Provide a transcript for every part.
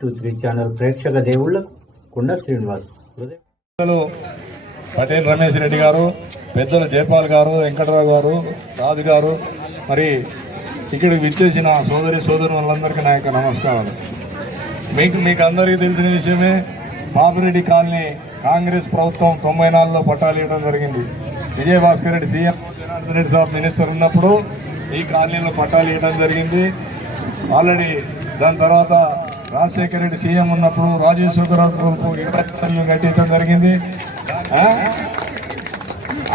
Three channel ప్రేక్షక దేవుళ్ళకు కుండ శ్రీనివాస్ పటేల్ రమేష్ రెడ్డి గారు పెద్దలు జయపాల్ గారు వెంకటరావు గారు రాజు గారు మరి ఇక్కడికి విచ్చేసిన సోదరి సోదరు వాళ్ళందరికీ నా యొక్క నమస్కారాలు. మీకు మీకు అందరికీ తెలిసిన విషయమే పాపిరెడ్డి కాలనీ కాంగ్రెస్ ప్రభుత్వం తొంభై నాలుగులో పట్టాలు ఇవ్వడం జరిగింది. విజయభాస్కర్ రెడ్డి సీఎం జనార్దన్ రెడ్డి సాబ్ మినిస్టర్ ఉన్నప్పుడు ఈ కాలనీలో పట్టాలు ఇవ్వడం జరిగింది. ఆల్రెడీ దాని తర్వాత రాజశేఖర రెడ్డి సీఎం ఉన్నప్పుడు రాజేశ్వరరావు ఇళ్ళను కట్టించడం జరిగింది.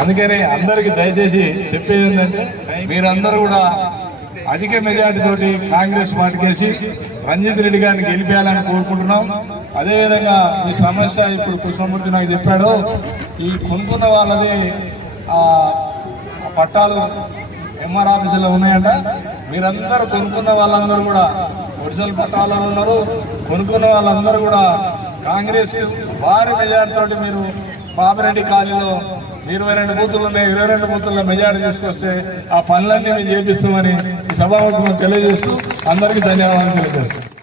అందుకని అందరికి దయచేసి చెప్పేది ఏంటంటే మీరందరూ కూడా అధిక మెజార్టీ తోటి కాంగ్రెస్ పార్టీకేసి రంజిత్ రెడ్డి గారిని గెలిపేయాలని కోరుకుంటున్నాం. అదేవిధంగా ఈ సమస్య ఇప్పుడు కృష్ణమూర్తి నాకు చెప్పాడు ఈ కొనుక్కున్న వాళ్ళది పట్టాలు ఎంఆర్ ఆఫీసులో ఉన్నాయంట. మీరందరూ కొనుక్కున్న వాళ్ళందరూ కూడా ఒరిజినల్ పట్టాలలో ఉన్నారు. కొనుక్కున్న వాళ్ళందరూ కూడా కాంగ్రెస్ భారీ మెజార్టీ మీరు పాపిరెడ్డి కాలనీలో ఇరవై రెండు బూతులు ఉన్నాయి. ఇరవై రెండు బూతుల్లో మెజార్టీ తీసుకొస్తే ఆ పనులన్నీ మేము చేపిస్తామని సభాముఖం తెలియజేస్తూ అందరికీ ధన్యవాదాలు తెలియజేస్తాం